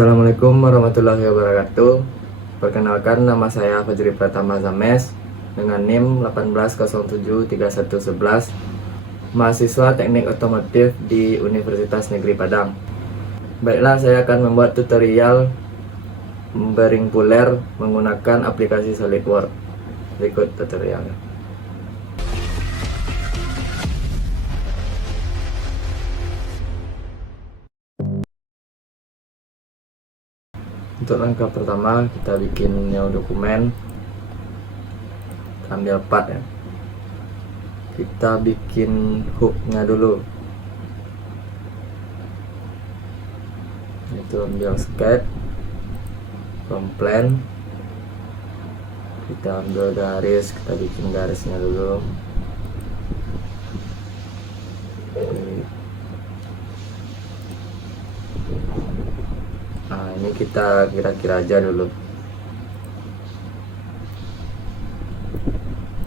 Assalamualaikum warahmatullahi wabarakatuh. Perkenalkan, nama saya Fajri Pratama Zames dengan NIM 18073111, mahasiswa Teknik Otomotif di Universitas Negeri Padang. Baiklah, saya akan membuat tutorial bearing puller menggunakan aplikasi SolidWorks. Berikut tutorialnya. Untuk langkah pertama, kita bikin new dokumen, ambil part ya. Kita bikin hooknya dulu, itu ambil sketch, komplain, kita ambil garis, kita bikin garisnya dulu. Nah, ini kita kira-kira aja dulu.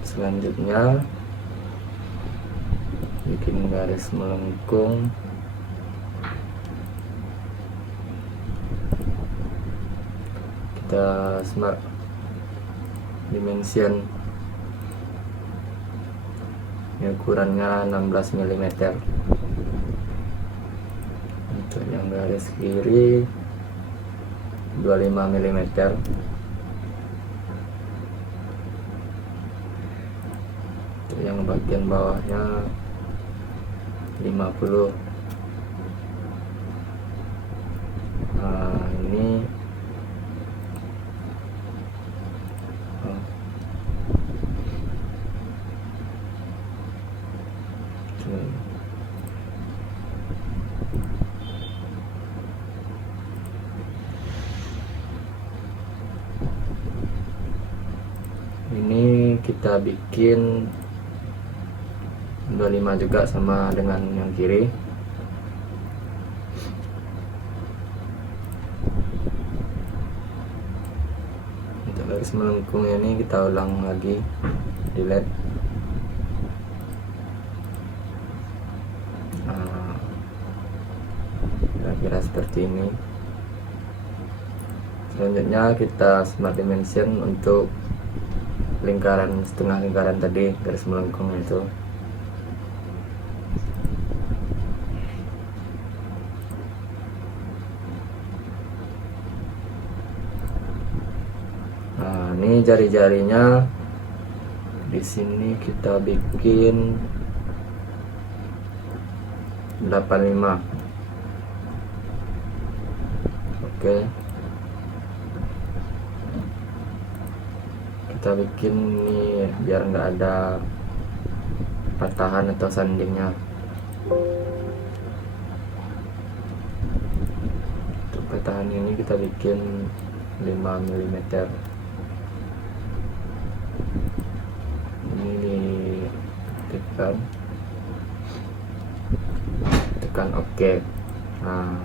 Selanjutnya bikin garis melengkung, kita smart dimension, ini ukurannya 16 mm. Untuk yang garis kiri 25 mm. Untuk yang bagian bawahnya 50. Nah, ini ini kita bikin 25 juga, sama dengan yang kiri. Untuk garis melengkung ini kita ulang lagi, delete. Nah, kira-kira seperti ini. Selanjutnya kita smart dimension untuk lingkaran, setengah lingkaran tadi, garis melengkung itu. Nah, ini jari-jarinya di sini kita bikin 85. Oke, kita bikin ini biar nggak ada patahan atau sandingnya. Untuk patahan ini kita bikin 5 mm. Ini tekan OK. Nah,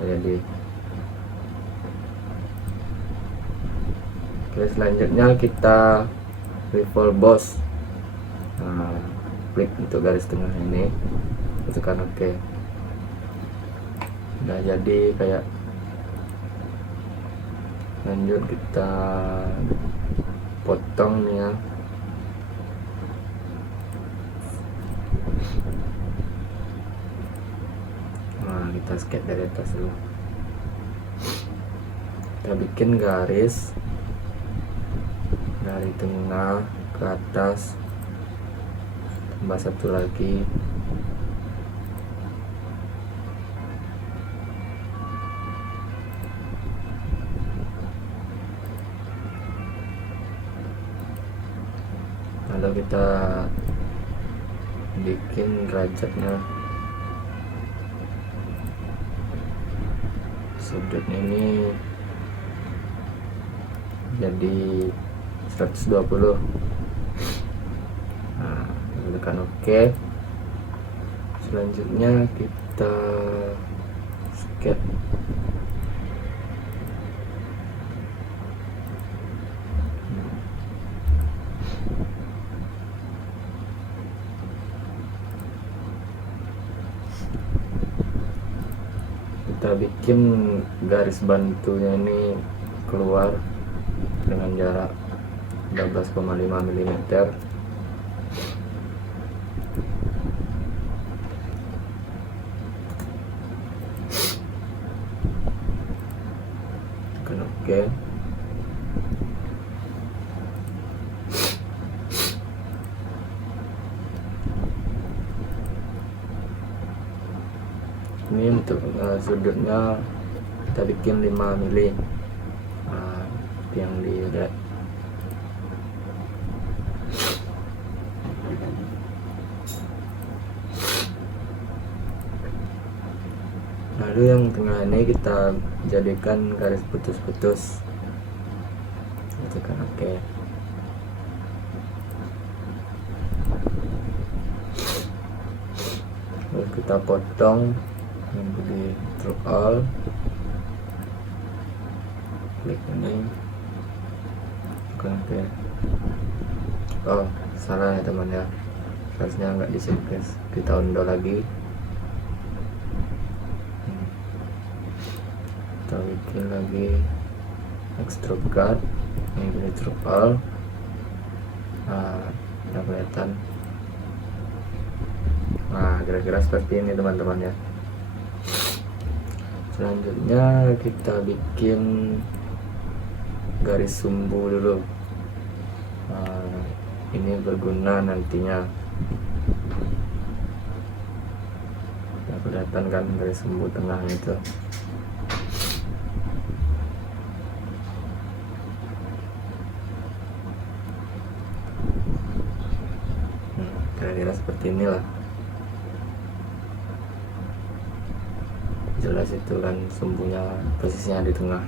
jadi oke, selanjutnya kita revolve boss. Nah, klik untuk garis tengah ini, tekan OK. Udah jadi kayak. Lanjut kita potong nih ya. Nah, kita sketch dari atas dulu. Kita bikin garis dari tengah ke atas, tambah satu lagi. Lalu kita bikin derajatnya, sudut ini jadi 120. Nah, tekan OK. Selanjutnya kita sketch. kita bikin garis bantunya ini keluar dengan jarak 12,5 mm. Tekan OK. Ini untuk sudutnya kita bikin 5 mili yang di red. Lalu yang tengah ini kita jadikan garis putus-putus. Tekan OK. Lalu kita potong di Drop All, klik ini, tekan OK. Oh, salah ya teman ya, harusnya nggak di sequence, kita undo lagi. Kita bikin lagi extrude cut, ini di Drop All. Nah, udah kelihatan. Nah, kira-kira seperti ini teman-teman ya. Selanjutnya kita bikin garis sumbu dulu. Nah, ini berguna nantinya. Nah, kelihatan kan garis sumbu tengah itu. Kira-kira seperti inilah. Jelas itu kan sumbunya posisinya di tengah.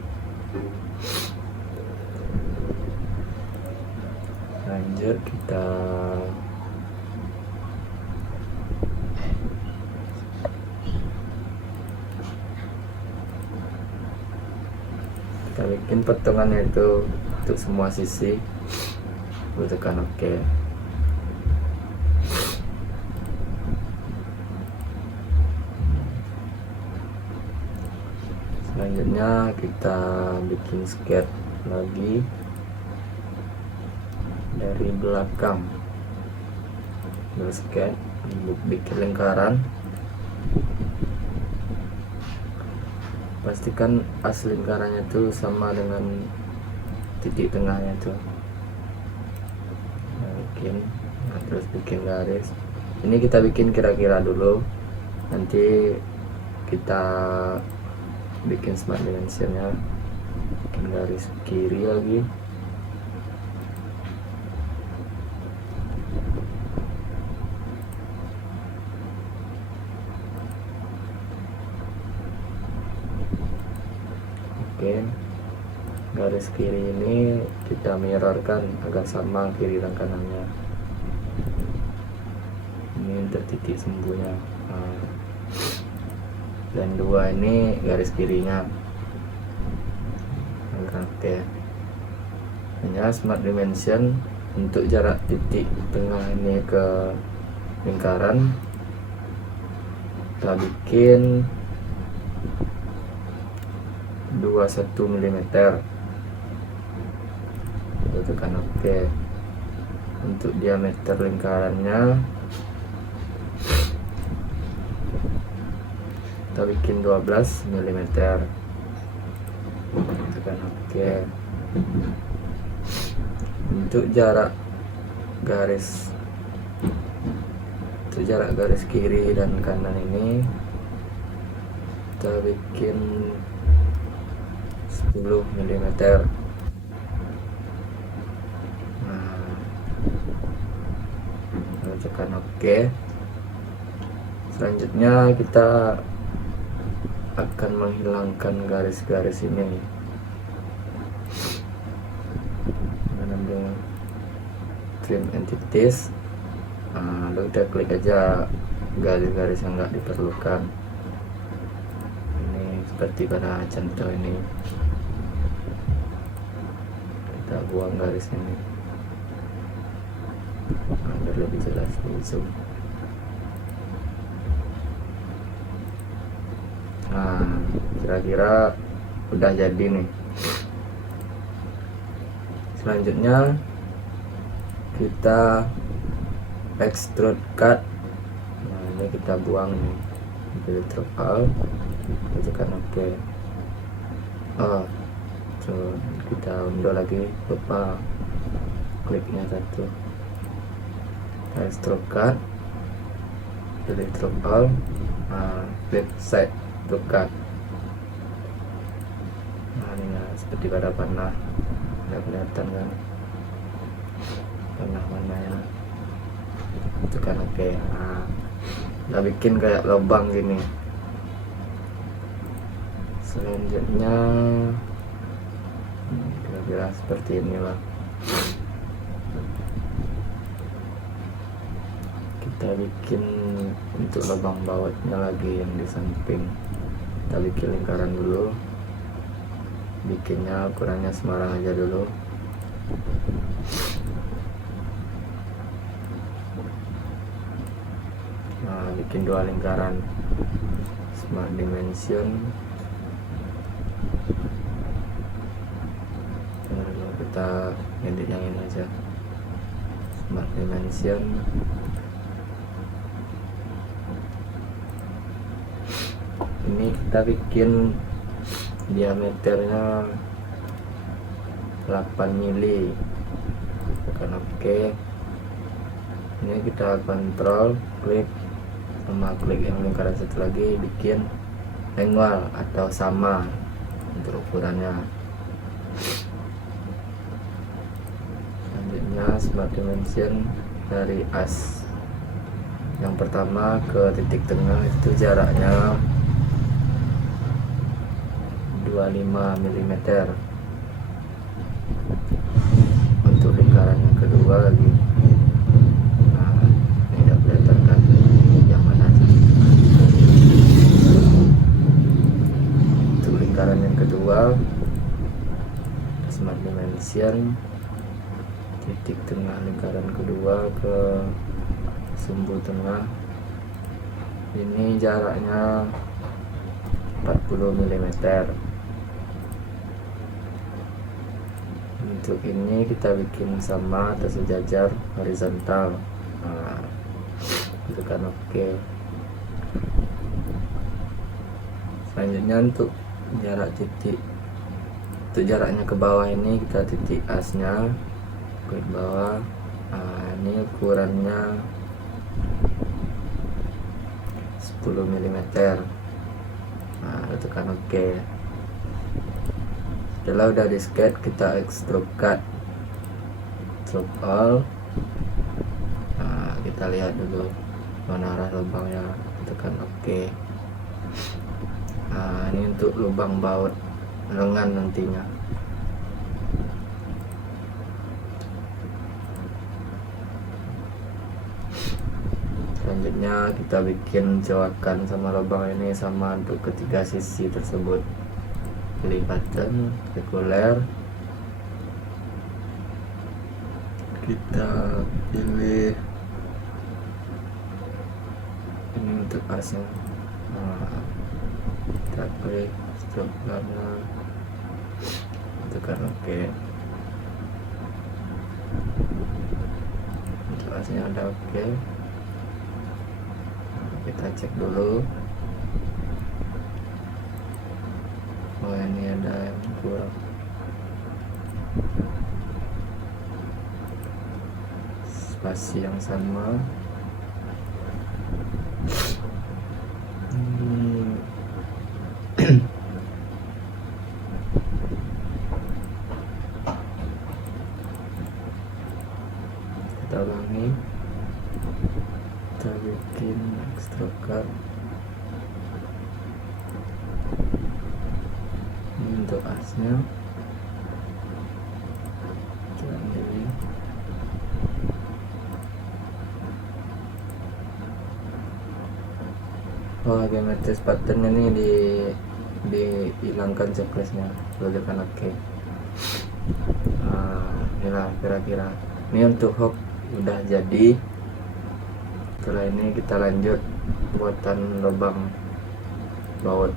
Lanjut kita bikin potongannya itu untuk semua sisi. Tekan OK. Selanjutnya kita bikin sketch lagi dari belakang. Sketch, bikin lingkaran. Pastikan as lingkarannya itu sama dengan titik tengahnya tuh. Terus bikin garis. Ini kita bikin kira-kira dulu. Nanti kita bikin smart dimensionnya, bikin garis kiri lagi. Oke, garis kiri ini kita mirrorkan agar sama kiri dan kanannya. Ini untuk titik sumbunya. Dan dua ini garis kirinya. Oke. Hanya smart dimension untuk jarak titik tengah ini ke lingkaran kita bikin 21 mm. Tekan OK. Untuk diameter lingkarannya kita bikin 12 mm. Tekan OK. Untuk jarak garis kiri dan kanan ini kita bikin 10 mm. Lalu tekan OK. Selanjutnya kita akan menghilangkan garis-garis ini. Mengambil trim entities. Lalu kita klik aja garis-garis yang nggak diperlukan. Ini seperti pada contoh ini. Kita buang garis ini agar lebih jelas di zoom. Nah, kira-kira udah jadi nih. Selanjutnya kita extrude cut. Nah, ini kita buang nih, pilih terpal, tekan OK. So, kita unduh lagi, lupa kliknya satu. Extrude cut, pilih terpal, klik side to cut. Nah, ini seperti pada panah, nggak kelihatan kan panah mana ya, tekan OK. Nah, udah bikin kayak lubang gini. Selanjutnya kira-kira seperti inilah. Kita bikin untuk lubang bautnya lagi yang di samping. Kita bikin lingkaran dulu, bikinnya ukurannya sembarang aja dulu. Nah, bikin 2 lingkaran smart dimension. Kita edit yang ini aja, smart dimension. Ini kita bikin diameternya 8 mili, tekan OK. Ini kita kontrol klik sama klik yang lingkaran satu lagi, bikin angle atau sama untuk ukurannya. Selanjutnya smart dimension dari as yang pertama ke titik tengah itu jaraknya 25 mm. Untuk lingkaran yang kedua lagi, nah ini tidak kelihatan kan yang mana aja. Untuk lingkaran yang kedua smart dimension titik tengah lingkaran kedua ke sumbu tengah, ini jaraknya 40 mm. Untuk ini kita bikin sama atau sejajar horizontal. Nah, tekan OK. Selanjutnya untuk jarak titik, untuk jaraknya ke bawah ini kita titik asnya, klik bawah. Nah, ini ukurannya 10 mm. Nah, tekan OK. Setelah udah di sketch, kita extrude cut, extrude all. Nah, kita lihat dulu mana arah lubangnya, tekan OK. Nah, ini untuk lubang baut lengan nantinya. Selanjutnya kita bikin coakan sama lubang ini sama untuk ketiga sisi tersebut. Pilih button reguler, kita pilih ini untuk asnya. Nah, kita klik stroke warna, tekan OK. Untuk asnya ada OK. Kita cek dulu. Oh, ini ada yang kurang. Spasi yang sama. Kita ulangi. Kita bikin extrude cut. Ini untuk asnya. Oh, geometris pattern ini dihilangkan checklistnya, lalu tekan OK. Nah, inilah kira-kira. Ini untuk hook udah jadi. Setelah ini kita lanjut buatan lubang baut.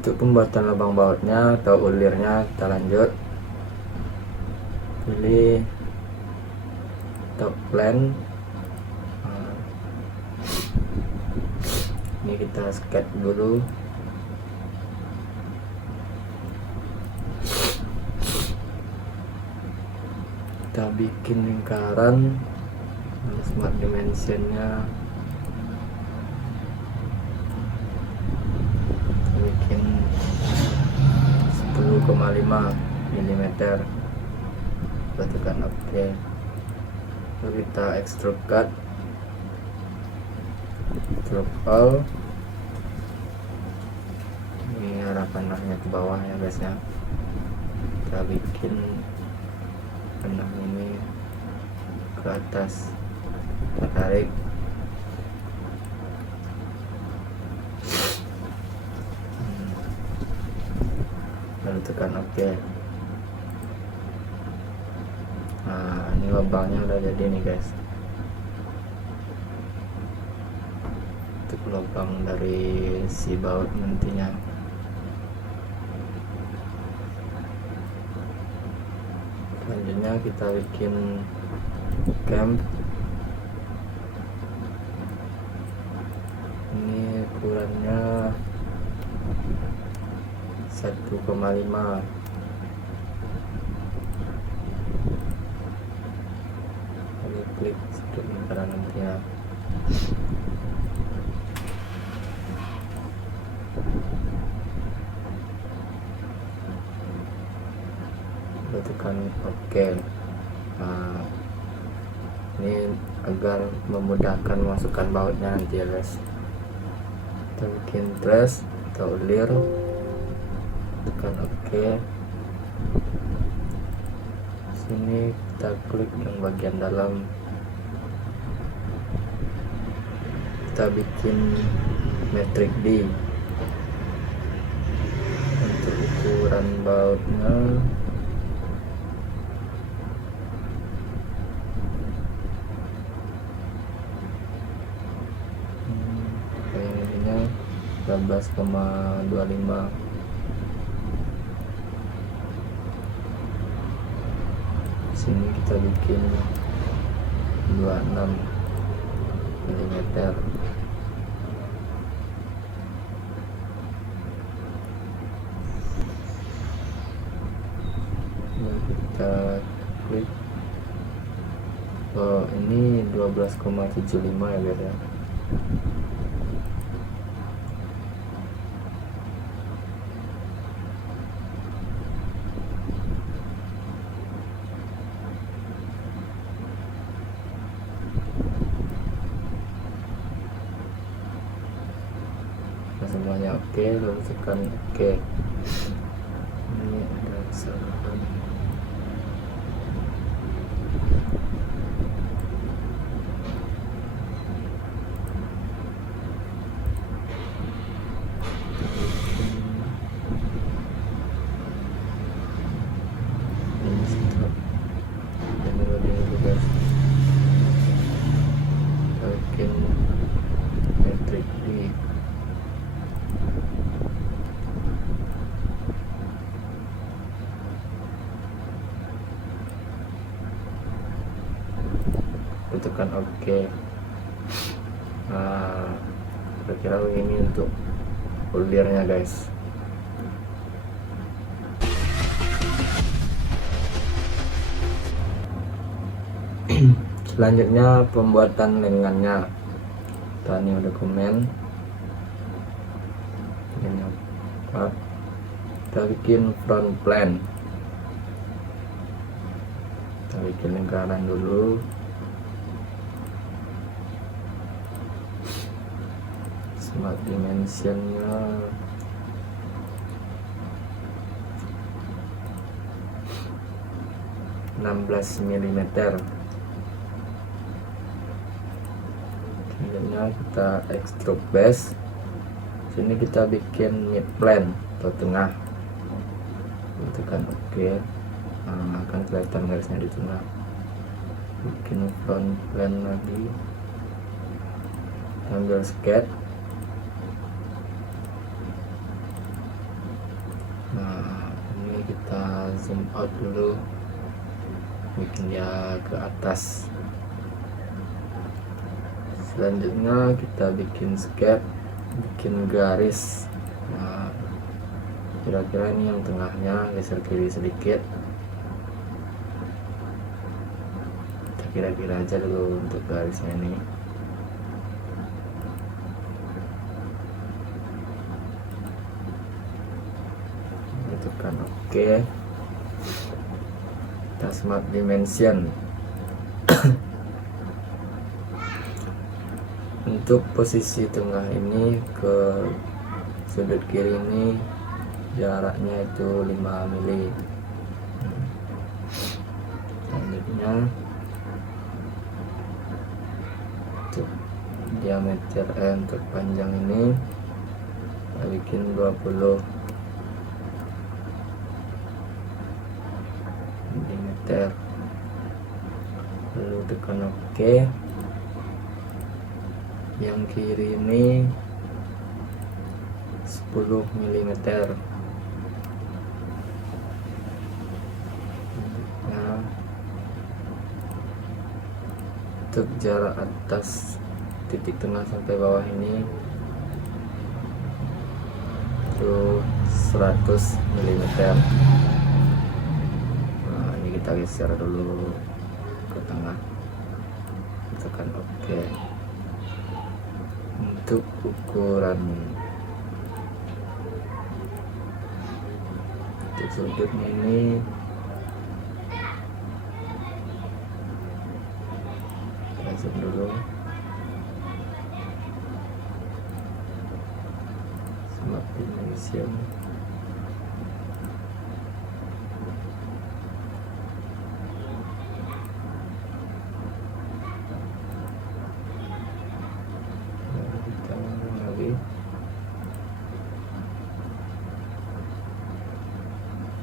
Untuk pembuatan lubang bautnya atau ulirnya kita lanjut. Pilih top plan. Ini kita sketch dulu. Kita bikin lingkaran. Smart dimensionnya kita bikin 10,5 mm. Kita tekan OK. Lalu kita extrude cut, extrude all. Ini arah panahnya ke bawah ya guys ya. Kita bikin panah ini ke atas, kita tarik. Lalu tekan OK. Nah, ini lubangnya udah jadi nih guys. Untuk lubang dari si baut nantinya. Selanjutnya kita bikin cam. Ini ukurannya 1,5. Lalu klik untuk lingkaran nantinya. Lalu tekan OK. Nah, ini agar memudahkan memasukkan bautnya nanti ya guys. Kita bikin trace atau ulir, tekan OK. Sini kita klik yang bagian dalam, kita bikin metrik D. Untuk ukuran bautnya kayaknya 13,25. Sini kita bikin 26 mm. Dan kita klik. Oh, ini 12,75 ya guys ya. Semuanya oke, lalu tekan OK. Ini ada kesalahan. Ini stop. Ini loading dulu guys. Bikin metrik D. Tekan OK. Nah, kira-kira begini untuk ulirnya guys. Selanjutnya pembuatan lengannya. Kita new dokumen. Ini apa? Kita bikin front plan. Kita bikin lingkaran dulu. Smart dimensionnya 16 mm. Kemudian kita extrude base. Sini kita bikin mid plane atau tengah. Tekan OK. Nah, akan kelihatan garisnya di tengah. Bikin front plane lagi. Ambil sketch. zoom out dulu, bikin dia ke atas. Selanjutnya kita bikin sketch, bikin garis. Nah, kira-kira ini yang tengahnya geser kiri sedikit. Kita kira-kira aja dulu untuk garisnya ini. Tekan OK. Kita smart dimension. Untuk posisi tengah ini ke sudut kiri ini jaraknya itu 5 mili. Selanjutnya untuk diameter untuk panjang ini kita bikin 20 mm, lalu tekan OK. Yang kiri ini 10 mm. Nah, untuk jarak atas titik tengah sampai bawah ini itu 100 mm. Nah, ini kita geser dulu ke tengah, tekan OK. Untuk ukuran untuk sudutnya ini langsung dulu, smart dimension.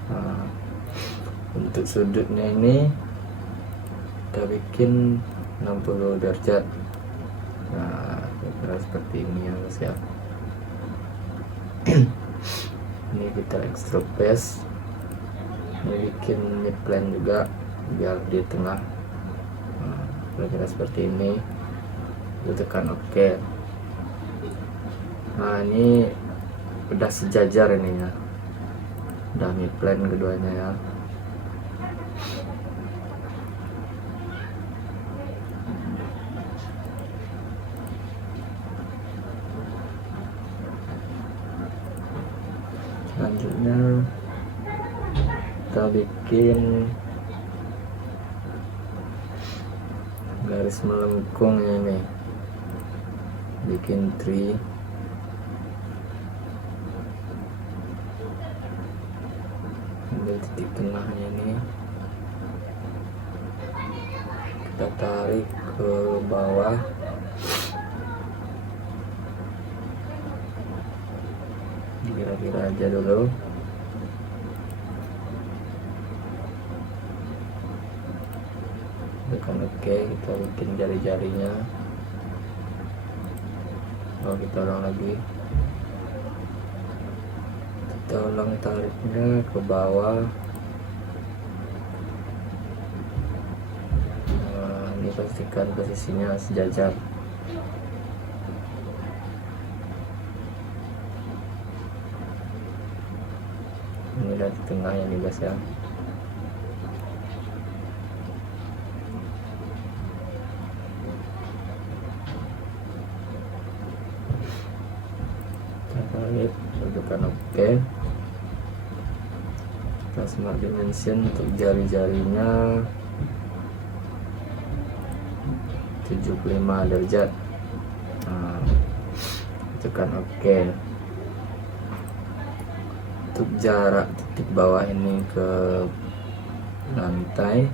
Nah, untuk sudutnya ini kita bikin 60 derajat. Nah, kira seperti ini ya guys ya. Ini kita extrude base. Ini bikin mid plane juga biar di tengah. Nah, kira-kira seperti ini. Kita tekan OK. Nah, ini udah sejajar ininya, udah mid plane keduanya ya. Selanjutnya kita bikin garis melengkung ini, bikin tree. Ambil titik tengahnya ini, kita tarik ke bawah. Kira-kira aja dulu. Tekan OK. Kita bikin jari-jarinya. Oh, kita ulang lagi. Kita ulang tariknya ke bawah. Nah, ini pastikan posisinya sejajar. Ini udah di tengahnya nih guys ya. Tarik, tekan OK. Kita smart dimension untuk jari-jarinya 75 derajat. Nah, tekan OK. Untuk jarak titik bawah ini ke lantai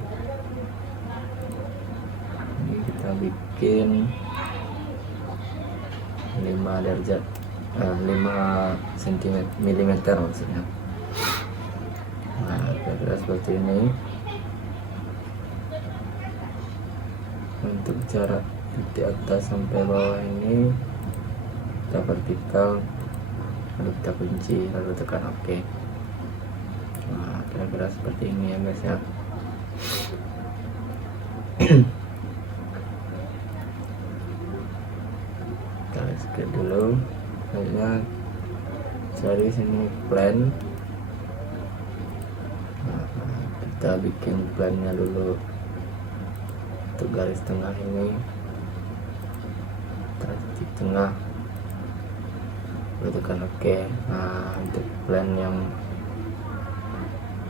ini kita bikin 5 derajat, 5 cm milimeter maksudnya. Nah, kira-kira seperti ini. Untuk jarak titik atas sampai bawah ini kita vertikal, lalu kita kunci, lalu tekan OK. Nah, kira-kira kira-kira seperti ini ya guys ya. Kita skip dulu. Selanjutnya cari sini plan. Nah, kita bikin plannya dulu untuk garis tengah ini, titik tengah, lalu tekan OK. Nah, untuk plan yang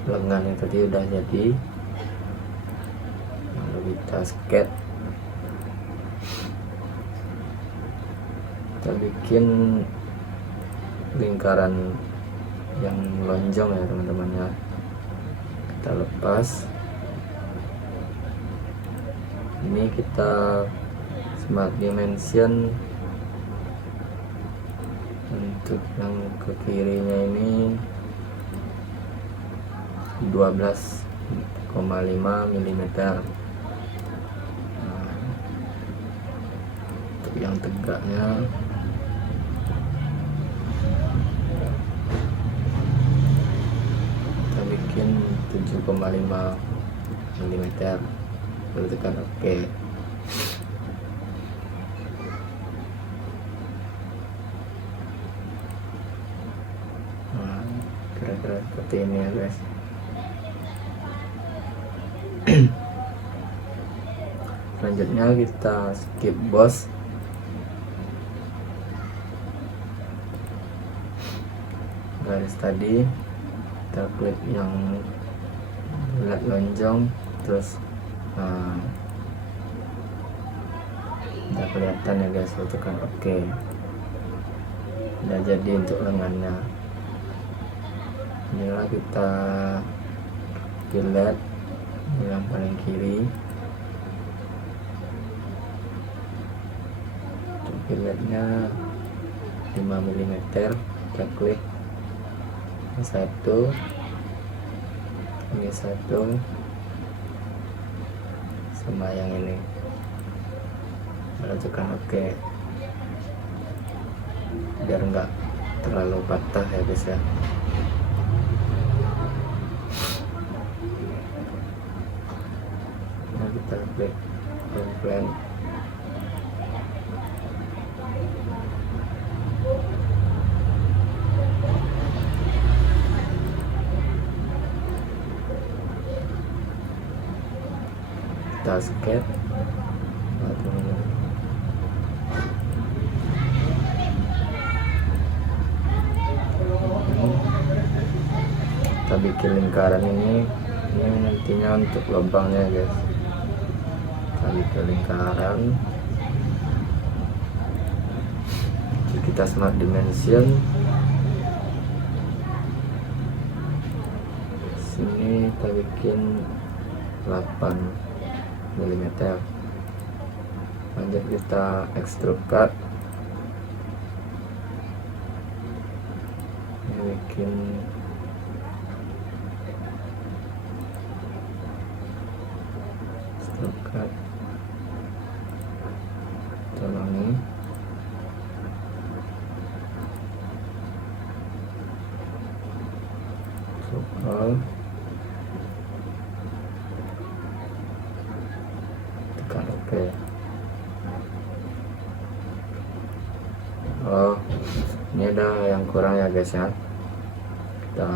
lengan yang tadi udah jadi, lalu kita sketch, kita bikin lingkaran yang lonjong ya teman-teman ya. Kita lepas, ini kita smart dimension untuk yang ke kirinya ini 12,5 mm. Nah, untuk yang tegaknya kita bikin 7,5 mm, lalu tekan OK. Nah, kira-kira seperti ini ya guys. Selanjutnya kita skip boss. Garis tadi kita klik yang bulat lonjong, terus udah kelihatan ya guys, tekan OK. Udah jadi untuk lengannya. Inilah kita fillet yang paling kiri. Untuk filletnya 5 mm, kita klik ini satu, sama yang ini, lalu tekan OK biar enggak terlalu patah ya guys ya. Nah, kita klik plan. Kita sketch. Kita bikin lingkaran ini nantinya untuk lubangnya guys. Kita bikin lingkaran, kita smart dimension. Sini kita bikin 8 mm. Lanjut kita extrude cut, ini bikin extrude cut, ulangi. Circle, tekan OK. Oh, ini ada yang kurang ya guys ya. Kita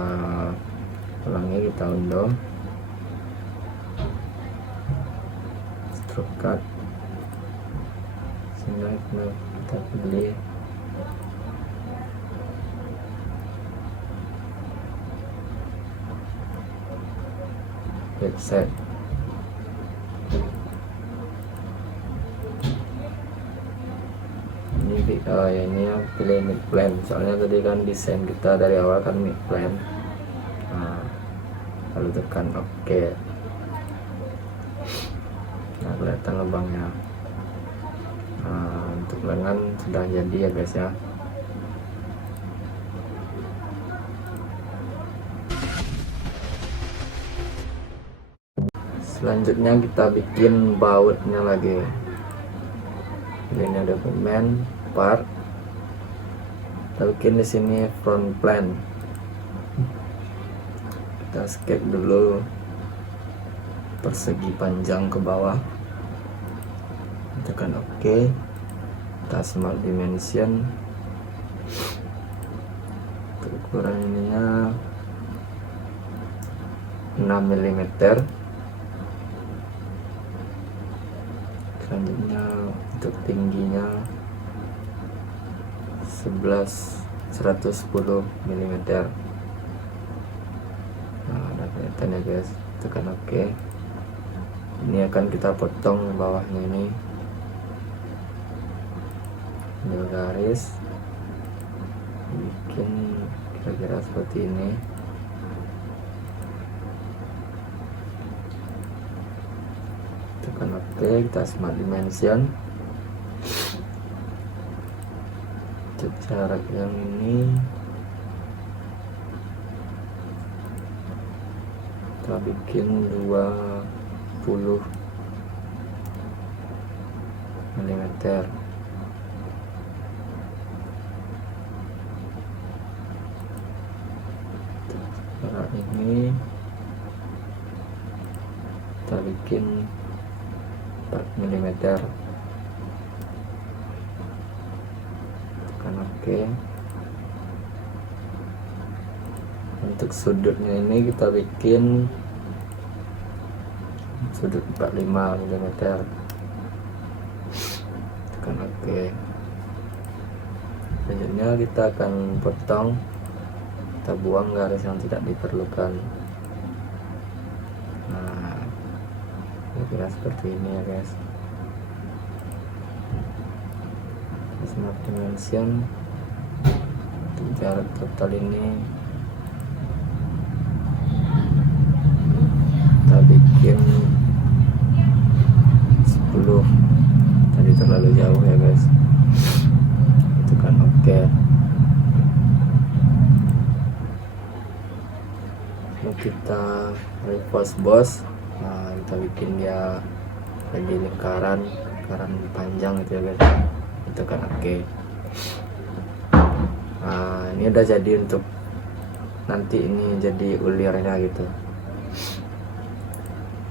ulangi, kita undo. Stroke cut, sini kita pilih set. Ini ya pilih mid plan, soalnya tadi kan desain kita dari awal kan mid plan. Nah, lalu tekan OK. Nah, kelihatan lubangnya. Nah, untuk lengan sudah jadi ya guys ya. Selanjutnya kita bikin bautnya lagi. Ini ada dokumen part, kita bikin di sini front plan. Kita kita sketch dulu persegi panjang ke bawah, tekan OK, kita smart dimension. Untuk ukuran ininya 6 mm. Selanjutnya untuk tingginya 110 mm. Nah, udah kelihatan ya guys, tekan OK. Ini akan kita potong bawahnya ini, ambil garis, bikin kira-kira seperti ini. Tekan OK, kita smart dimension. Untuk jarak yang ini kita bikin 20 mm. Jarak ini kita bikin 4 mm. Tekan OK. Untuk sudutnya ini kita bikin sudut 45 mm. Tekan OK. Selanjutnya kita akan potong, kita buang garis yang tidak diperlukan. Nah, kira-kira seperti ini ya guys. Smart dimension. Untuk jarak total ini kita bikin 10. Tadi terlalu jauh ya guys. Tekan OK. Lalu kita reverse boss. Nah, kita bikin dia lagi lingkaran panjang gitu ya guys. Tekan OK. Nah, ini udah jadi untuk nanti ini jadi ulirnya gitu.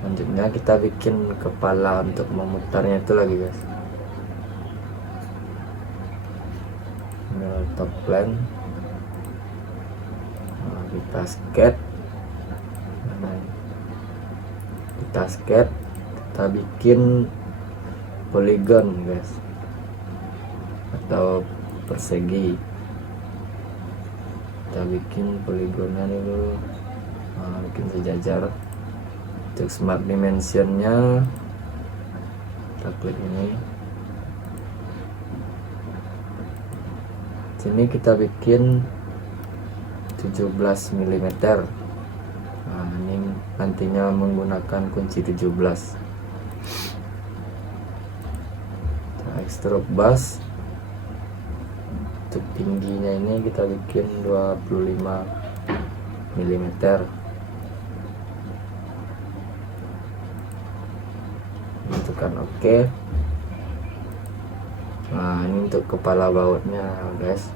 Selanjutnya kita bikin kepala untuk memutarnya itu lagi guys. Ambil top plan. Nah, kita sketch. Kita bikin poligon guys, atau persegi. Kita bikin poligonnya dulu. Nah, bikin sejajar. Untuk smart dimensionnya kita klik ini. Sini kita bikin 17 mm. Nah, ini nantinya menggunakan kunci 17. Kita extrude bus. Untuk tingginya ini kita bikin 25 mm. Tekan OK. Nah, ini untuk kepala bautnya guys.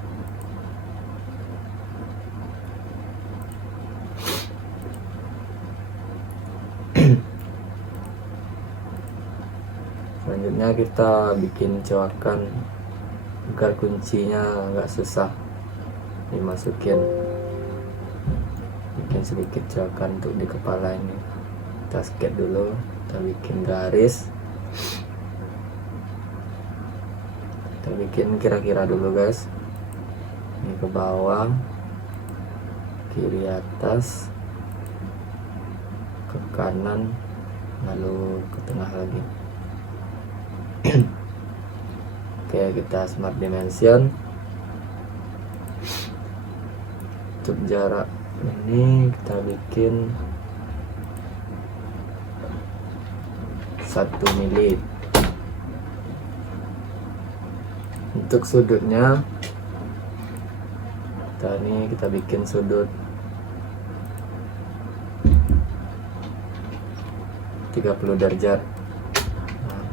Selanjutnya kita bikin coakan agar kuncinya nggak susah dimasukin. Bikin sedikit coakan untuk di kepala ini. Kita sketch dulu, kita bikin garis. Kita bikin kira-kira dulu guys. Ini ke bawah, kiri atas, ke kanan, lalu ke tengah lagi. Oke, kita smart dimension. Untuk jarak ini kita bikin 1 mili. Untuk sudutnya kita bikin sudut 30 derajat. Nah,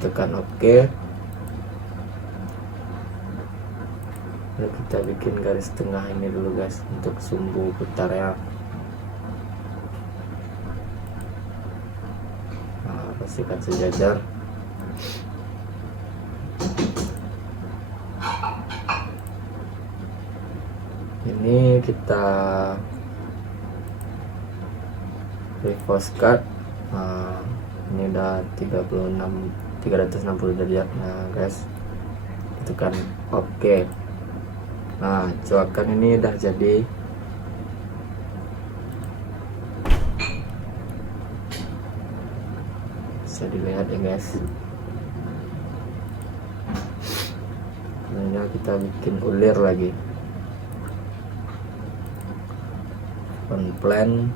tekan OK. Lalu kita bikin garis tengah ini dulu guys, untuk sumbu putarnya. pastikan sejajar. Ini kita reverse cut. Ini udah 360 derajat. Nah guys, tekan oke. Nah coakan ini udah jadi. Bisa dilihat ya guys. Ini kita bikin ulir lagi. On plan.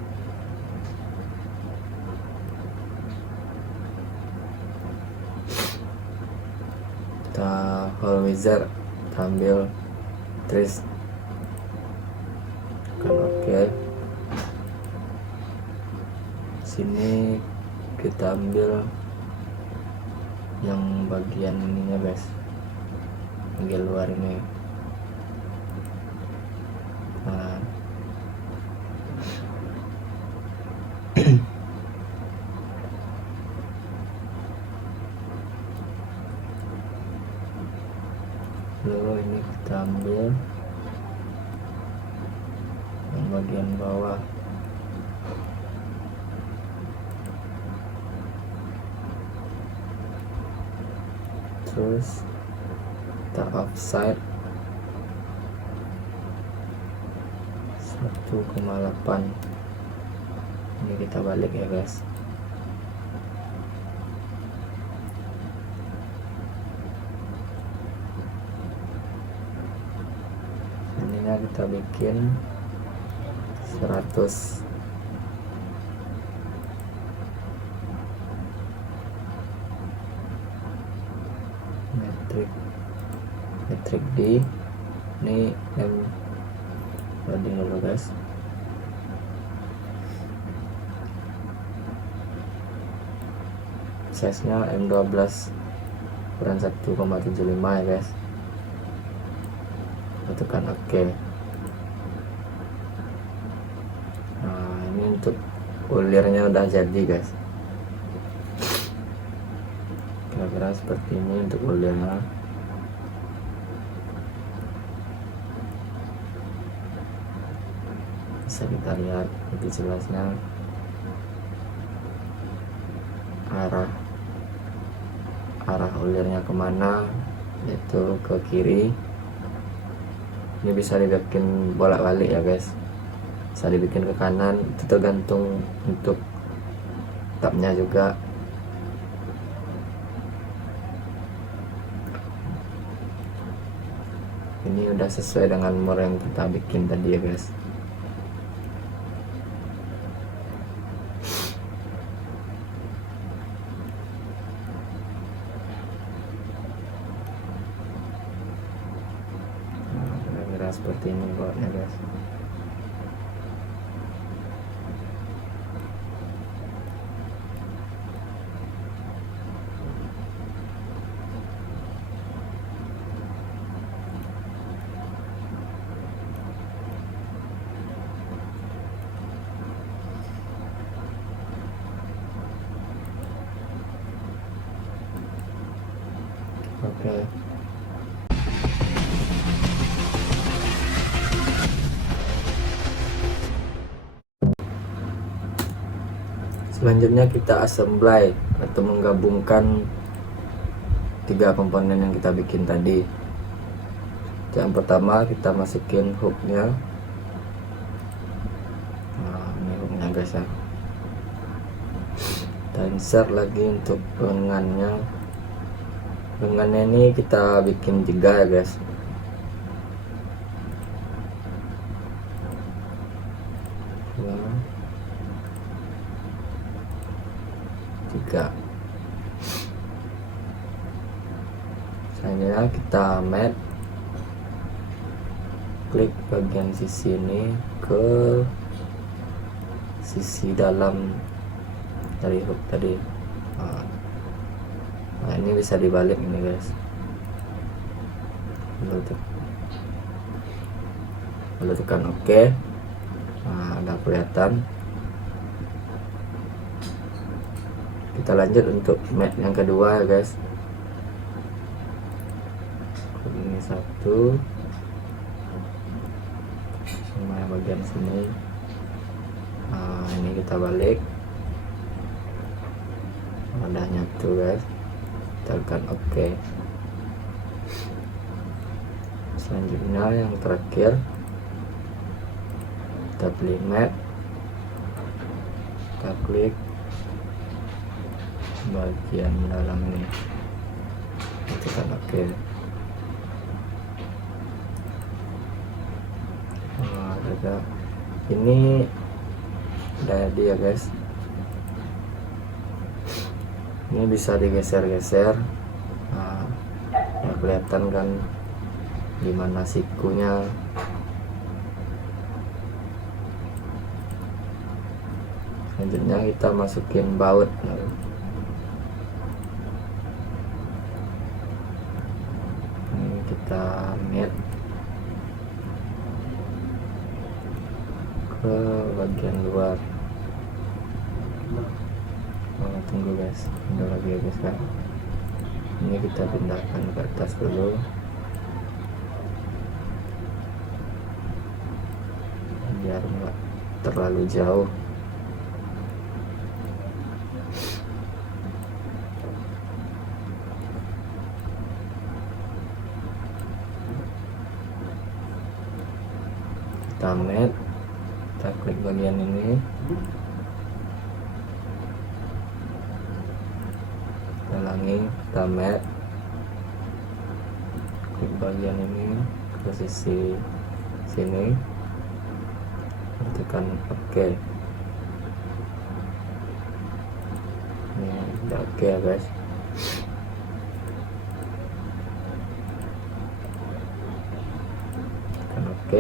Kita hole wizard, kita ambil trace, kan oke. Sini kita ambil yang bagian ininya guys, bagian luar ini. Nah, lalu ini kita ambil yang bagian bawah. Terus kita offside 1,8. Ini kita balik ya guys. Ininya kita bikin 100. Metrik D. Ini loading dulu guys. Size nya M12 ukuran 1,75 ya guys. Tekan oke. Nah ini untuk ulirnya udah jadi guys. Kira-kira seperti ini untuk ulirnya. Bisa kita lihat lebih jelasnya arah ulirnya kemana, yaitu ke kiri. Ini bisa dibikin bolak-balik ya guys, bisa dibikin ke kanan, itu tergantung untuk tabnya juga. Ini udah sesuai dengan more yang kita bikin tadi ya guys. Seperti ini buatnya guys. Oke. Selanjutnya kita assembly atau menggabungkan 3 komponen yang kita bikin tadi. Yang pertama kita masukin hooknya. Nah ini hooknya guys ya. Kita insert lagi untuk lengannya. Lengannya ini kita bikin 3 ya guys. Selanjutnya kita mat, klik bagian sisi ini ke sisi dalam dari hook tadi. Nah ini bisa dibalik ini guys. Lalu tekan oke. Nah udah kelihatan. Kita lanjut untuk mat yang kedua ya guys. Ini satu sama yang bagian sini. Nah, ini kita balik, udah nyatu guys. Tekan OK. Selanjutnya yang terakhir, kita pilih mat, kita klik bagian dalam ini, tekan OK. Nah, ini jadi ya guys, ini bisa digeser-geser. Nah, ya kelihatan kan gimana sikunya. Selanjutnya kita masukin baut. Ini kita mat ke bagian luar. Tunggu guys, pindah lagi ya guys kan. Ini kita pindahkan ke atas dulu, biar enggak terlalu jauh. Kita mat, kita klik bagian ini, ulangi, kita mat, klik bagian ini ke sisi sini, tekan OK. Ini udah OK ya guys. Tekan OK.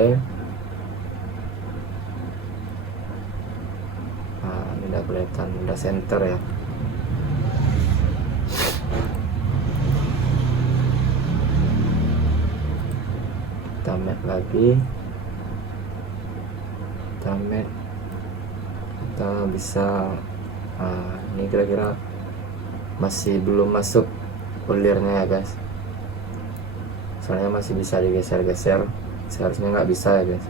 Nah, ini udah kelihatan, udah center ya. Kita mat lagi, kita mat, kita bisa ini kira-kira masih belum masuk ulirnya ya guys, soalnya masih bisa digeser-geser, seharusnya nggak bisa ya guys.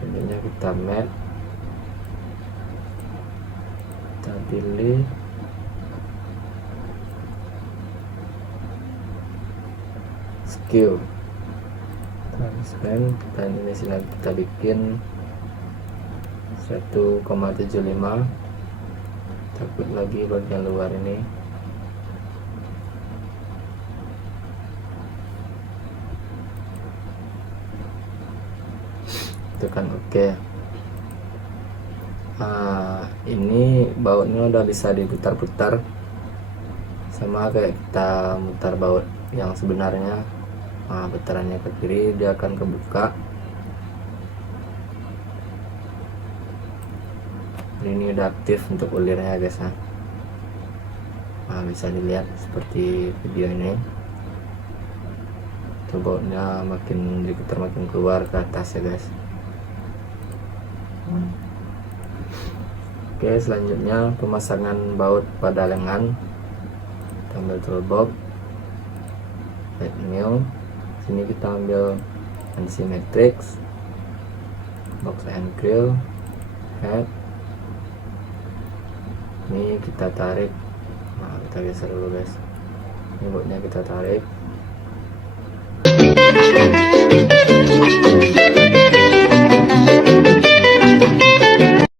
Selanjutnya kita mat, kita pilih skill transparent, dan ini silahkan kita bikin 1,75. Takut lagi bagian luar ini, tekan OK. Ini bautnya udah bisa diputar-putar, sama kayak kita mutar baut yang sebenarnya. Putarannya ke kiri, dia akan kebuka. Ini udah aktif untuk ulirnya guys. Bisa dilihat seperti video ini, tuh bautnya makin diputar, makin keluar ke atas ya guys. Oke, selanjutnya pemasangan baut pada lengan. Kita ambil toolbox, head mill. Sini kita ambil anti-matrix, box and grill, head. Ini kita tarik. Nah, kita geser dulu guys. Ini bautnya kita tarik.